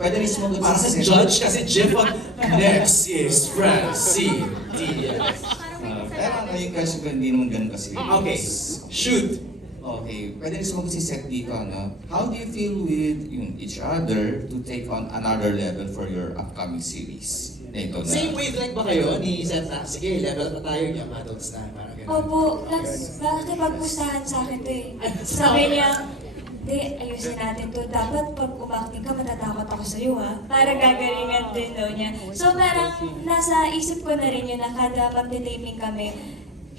pwede rin sumagot Para sa si judge kasi Jeff ang next is Francine Diaz. Pero yung question ko hindi naman ganun kasi. Okay, shoot. Okay, pwede rin sumagot si Seth dito, ano? How do you feel with each other to take on another level for your upcoming series? Na ito na. Same wavelength ba kayo ni Seth na? Sige, level pa tayo niya, adults na. Parang ganun. Opo, nakakipagpustahan sa akin to eh. Sabi niya, hindi, ayusin natin to. Dapat pag umakting ka, matatakot ako sa'yo ha. Para gagalingan din daw niya. So parang nasa isip ko na rin yun na kada magte-taping kami,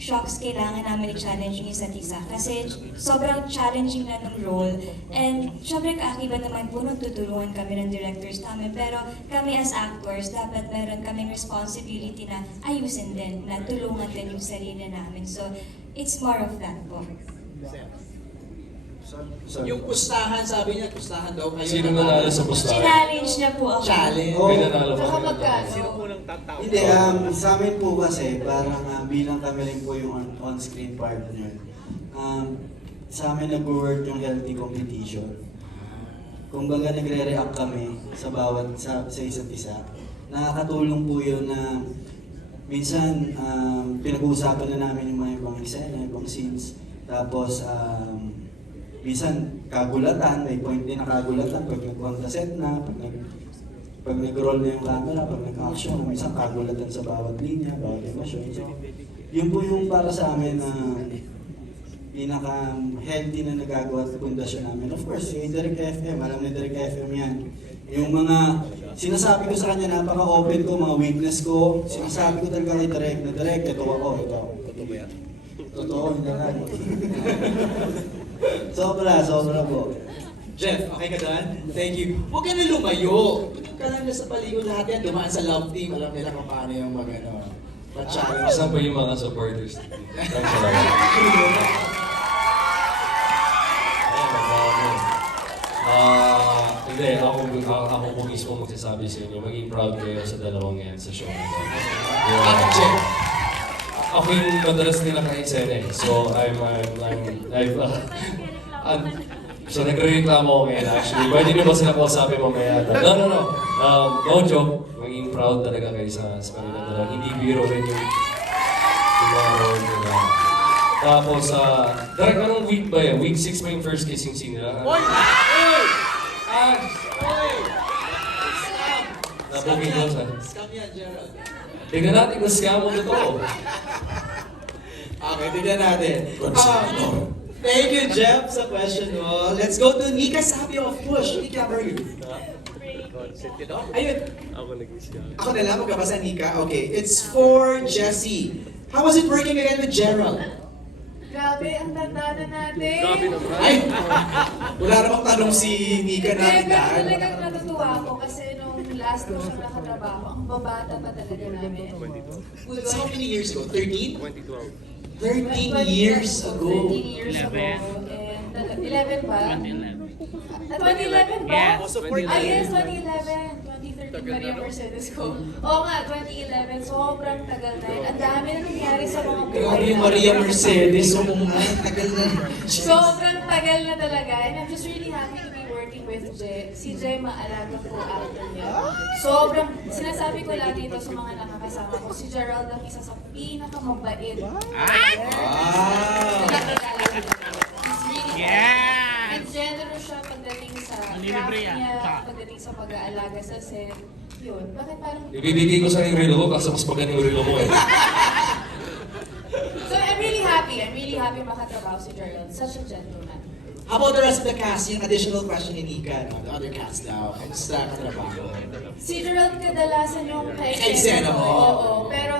shocks kailangan namin i-challenge yung isa't isa. Kasi sobrang challenging na ng role. And syempre kaakibat naman po nagtutulungan kami ng directors namin. Pero kami as actors, dapat meron kaming responsibility na ayusin din, na tulungan din yung sarili namin. So it's more of that po. Yung pustahan, sabi niya, pustahan daw kayo. Sino nanalo sa pustahan? Challenge niya po ako. Challenge. May nanalo ba? Saka magkano? Hindi, sa amin po kasi, parang bilang kami rin po yung on-screen partner, sa amin nag-work yung healthy competition. Kumbaga nagre-react kami sa bawat, sa isa't isa. Nakakatulong po yun na minsan pinag-uusapan na namin yung mga ibang eksena, ibang scenes. Tapos, minsan kagulatan, may point din na kagulatan pag nag-on the set na, pag nag-roll na yung camera, pag nag-action, minsan kagulatan sa bawat linya, bawat emosyon. So, yun po yung para sa amin na pinaka-healthy na nagagawa sa pundasyon namin. Of course, yung Direct FM, alam ni Direct FM yan. Yung mga sinasabi ko sa kanya, napaka-open ko, mga weakness ko, sinasabi ko talaga kay Direct na Direct, ito ako, ito. Totoo ba yan? Totoo, hindi na. Sobra po. Jeff, okay ka dyan? Thank you. Huwag ka na lumayo. Ka lang na sa paligid lahat yan. Dumaan sa love team. Alam nila kung paano yung mag-challenge. Saan pa yung mga supporters? Hindi, ako po mismo magsasabi sa inyo, maging proud kayo sa dalawang yan sa show na ito. Jeff. Ako yung madalas nila ka-eksena eh. So, so nagre-reklamo ako ngayon actually. Pwede nyo ba sila kausapin mamaya? No. No joke. Maging proud talaga kayo sa kanila dalawa. Hindi biro rin yung mga role nila. Tapos, direct anong week ba yan? Week 6 ba yung first kissing scene nila? Oy! Napagin ko sa... Scam yan, Gerald. Tingnan natin kung scam mo totoo. Okay, tignan natin. Thank you, Jeff, sa question mo. Let's go to Nika Sabio of Push. Nika, how are you? Ayun. Ako na lang, magkabasa Nika. Okay, it's for Jessie. How was it working again with Gerald? Grabe, ang tanda na natin. Ay! Wala namang tanong si Nika Pero natin. talagang natutuwa ako kasi nung last ko siyang nakatrabaho, ang babata pa talaga namin. That's how many years ago? 13? 13 years ago. 13 years ago. And 11 ba? 2011 ba? Yes, 2011. 2013 Maria Mercedes ko. Oo nga, 2011. Sobrang tagal na yun. Ang dami na nangyari sa mga Grabe yung Maria Mercedes. So, tagal na. Sobrang tagal na talaga. And I'm just really happy to be working with Jay. Si Jay maalaga po actor niya. Sobrang, sinasabi ko lagi ito sa mga nakakasama ko, si Gerald ang isa sa pinakamabait. He's really and generous siya pagdating sa craft niya, pagdating sa pag-aalaga sa set. Yun, bakit parang... Ibibigay ko sa yung relo ko kasi mas magaling yung relo mo eh. So I'm really happy makatrabaho si Gerald. Such a gentleman. How about the rest of the cast? Yung additional question ni Nika, no? The other cast daw. Kamusta katrabaho? Si Gerald kadalasan yung Ka-eksena mo? Oo, pero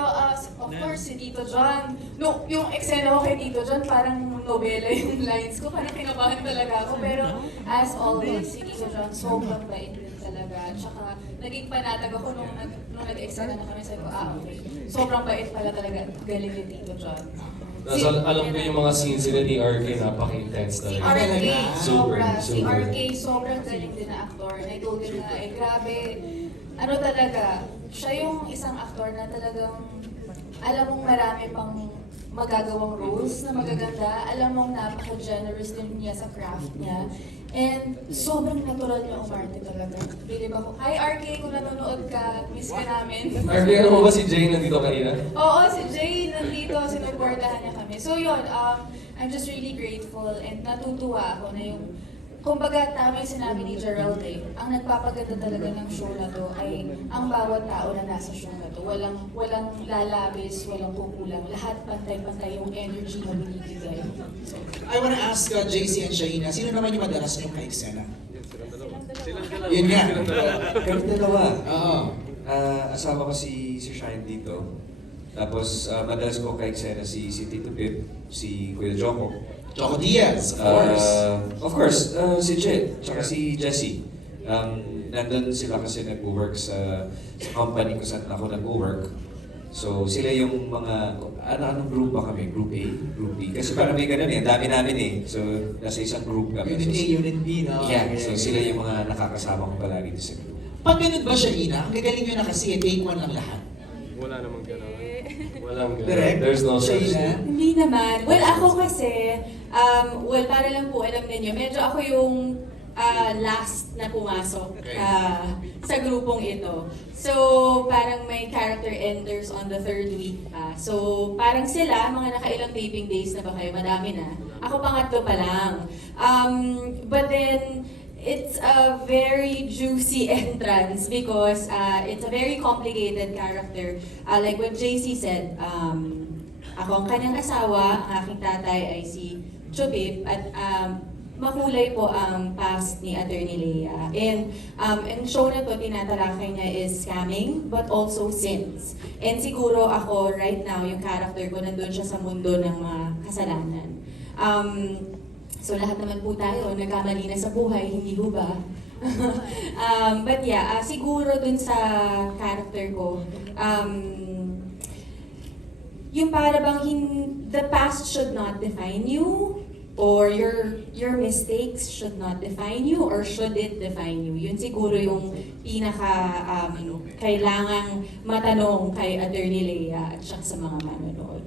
of course si Tito John, no, yung eksena ko kay Tito John parang nobela yung lines ko, parang kinabahan talaga ako. Pero as always, si Tito John sobrang bait din talaga. Tsaka naging panatag ako nung nag-eksena na kami, sabi ko, okay. Sobrang bait pala talaga, galing ni Tito John. Alam ko yung mga scenes nila ni RK, napaka-intense Si talaga. RK, si Super. RK, sobrang galing din na aktor. And I told him na, grabe, ano talaga, siya yung isang aktor na talagang, alam mong marami pang magagawang roles na magaganda. Alam mong napaka-generous din niya sa craft niya. And sobrang natural niya umarte talaga. Believe ako. Hi RK, kung nanonood ka, miss ka namin. Arvin, ano mo ba si Jane nandito kanina? Oo, si Jay nandito, sinuportahan niya kami. So yun, I'm just really grateful and natutuwa ako na yung, kumbaga tama yung sinabi ni Gerald ang nagpapaganda talaga ng show na to ay ang bawat tao na nasa show na to. Walang lalabis, walang kukulang. Lahat pantay-pantay yung energy na binibigay. I wanna ask JC and Shaina, sino naman yung madalas yung ka-eksena? Yun nga. Kami dalawa. Oo. Asawa ko si Shine dito. Tapos madalas ko ka-eksena si Tito Pip, si Kuya Joko. Choco Diaz, of course. Si Jet, tsaka si Jessie. Nandun sila kasi nag-work sa company kung saan ako nag-work. So sila yung mga, anong group ba kami? Group A? Group B? Kasi parang may ganun eh, ang dami namin eh. So nasa isang group kami. Unit So, A, Unit B, no? Yeah, so sila yung mga nakakasama ko palagi sa group. Pag ganun ba siya, Ina? Ang gagaling nyo na kasi, take one lang lahat. Wala namang gano'n. Walang gano'n. Direct? There's no such Shaina? thing. Hindi naman. Well, ako kasi, para lang po alam ninyo, medyo ako yung last na pumasok Okay. sa grupong ito. So, parang may character enders on the third week pa. So, parang sila, mga nakailang taping days na ba kayo? Madami na. Ako pangatlo pa lang. But then, it's a very juicy entrance because it's a very complicated character. Like what JC said, ako ang kanyang asawa, ang aking tatay ay si Chubib, at makulay po ang past ni Attorney Lea. And ang show na to, tinatalakay niya is scamming, but also sins. And siguro ako, right now, yung character ko, nandun siya sa mundo ng mga kasalanan. So lahat naman po tayo, nagkamali na sa buhay, hindi ho ba? But yeah, siguro dun sa character ko, yung para bang the past should not define you, or your mistakes should not define you, or should it define you? Yun siguro yung pinaka kailangang matanong kay Attorney Lea at saka sa mga manonood.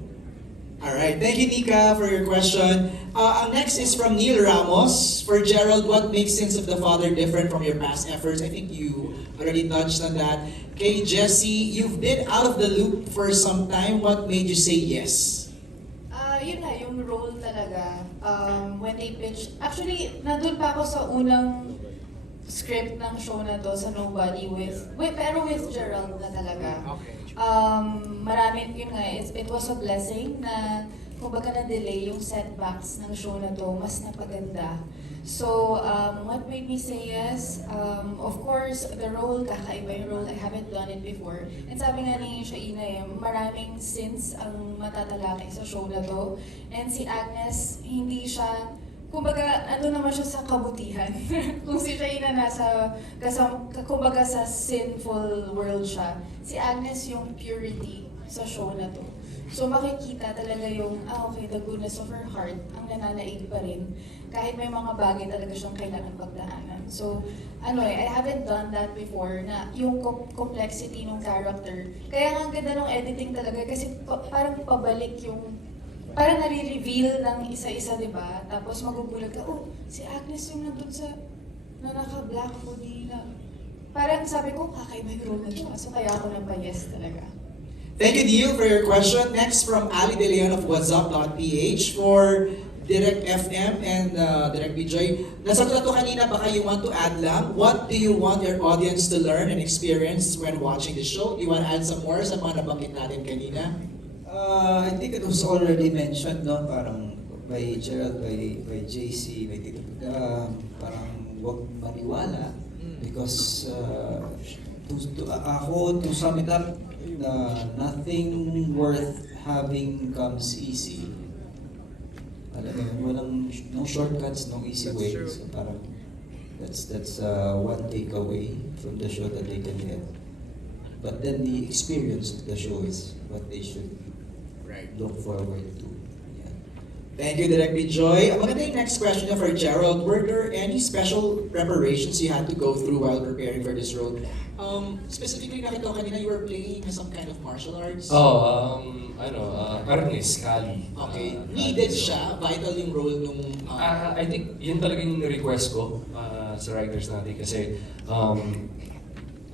Alright, thank you Nika for your question. Ang next is from Neil Ramos. For Gerald, what makes Sins of the Father different from your past efforts? I think you already touched on that. Kay Jessie, you've been out of the loop for some time. What made you say yes? Yun na, yung role talaga. When they pitched, actually, nandun pa ako sa unang script ng show na to, sa Nobody pero with Gerald na talaga. Marami, yun nga, it was a blessing na kumbaga na-delay yung setbacks ng show na to, mas napaganda. So, what made me say yes? Of course, the role, kakaiba yung role, I haven't done it before. And sabi nga ni Shaina, maraming sins ang matatalakay sa show na to. And si Agnes, hindi siya, kumbaga, ano naman siya sa kabutihan. Kung si Shaina kumbaga sa sinful world siya, si Agnes yung purity sa show na to. So makikita talaga yung, okay, the goodness of her heart, ang nananaig pa rin. Kahit may mga bagay talaga siyang kailangan pagdaanan. So, I haven't done that before, na yung complexity ng character. Kaya nga ang ganda ng editing talaga, kasi parang pabalik yung, parang nare-reveal ng isa-isa, di ba? Tapos magugulat ka, si Agnes yung nandun sa, na naka-black hoodie na. Parang sabi ko, kakaiba yung role na to. So kaya ako nagpa-yes talaga. Thank you, Neil, for your question. Next from Ali De Leon of whatsup.ph for Direct FM and Direct BJ. Nasagot na to kanina, baka you want to add lang. What do you want your audience to learn and experience when watching the show? Do you want to add some more sa mga nabanggit natin kanina? I think it was already mentioned, no? Parang by Gerald, by JC, by Tito. Parang huwag maniwala. Because to sum it up, nothing worth having comes easy. Alam mo, no shortcuts, no easy way. So parang that's one takeaway from the show that they can get. But then the experience of the show is what they should look forward to. Yeah. Thank you, Direk Joy. Maganda yung next question niya for Gerald. Were there any special preparations you had to go through while preparing for this role? Specifically, nakita ko kanina you were playing some kind of martial arts. Arnis, Kali. Okay. Needed siya? Vital yung role nung... I think yun talaga yung request ko sa writers natin kasi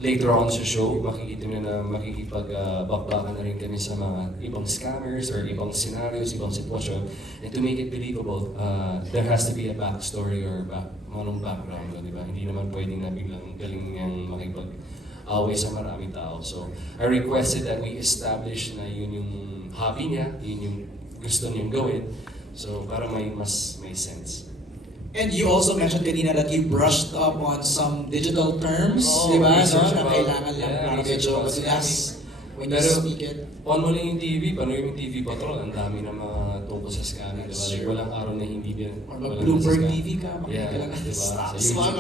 later on sa show, makikita nyo na makikipag-bakbakan na rin kami sa mga ibang scammers or ibang scenarios, ibang sitwasyon. And to make it believable, there has to be a backstory or background, di ba? Hindi naman pwedeng na biglang galing niyang makipag-away sa maraming tao. So, I requested that we establish na yun yung hobby niya, yun yung gusto niyang gawin. So, para may sense. And you also mentioned kanina that you brushed up on some digital terms, di ba? No? research Na about- kailangan lang para research medyo about madalas scamming. when you Pero, speak it. on mo lang yung TV, paano yung TV Patrol, ang dami na mga tungkol sa scamming, diba? Like, walang araw na hindi din. Or walang mag-Bloomberg nasa scam. TV ka, makinig ka lang. Yeah, diba? Stop, Sa YouTube. smart.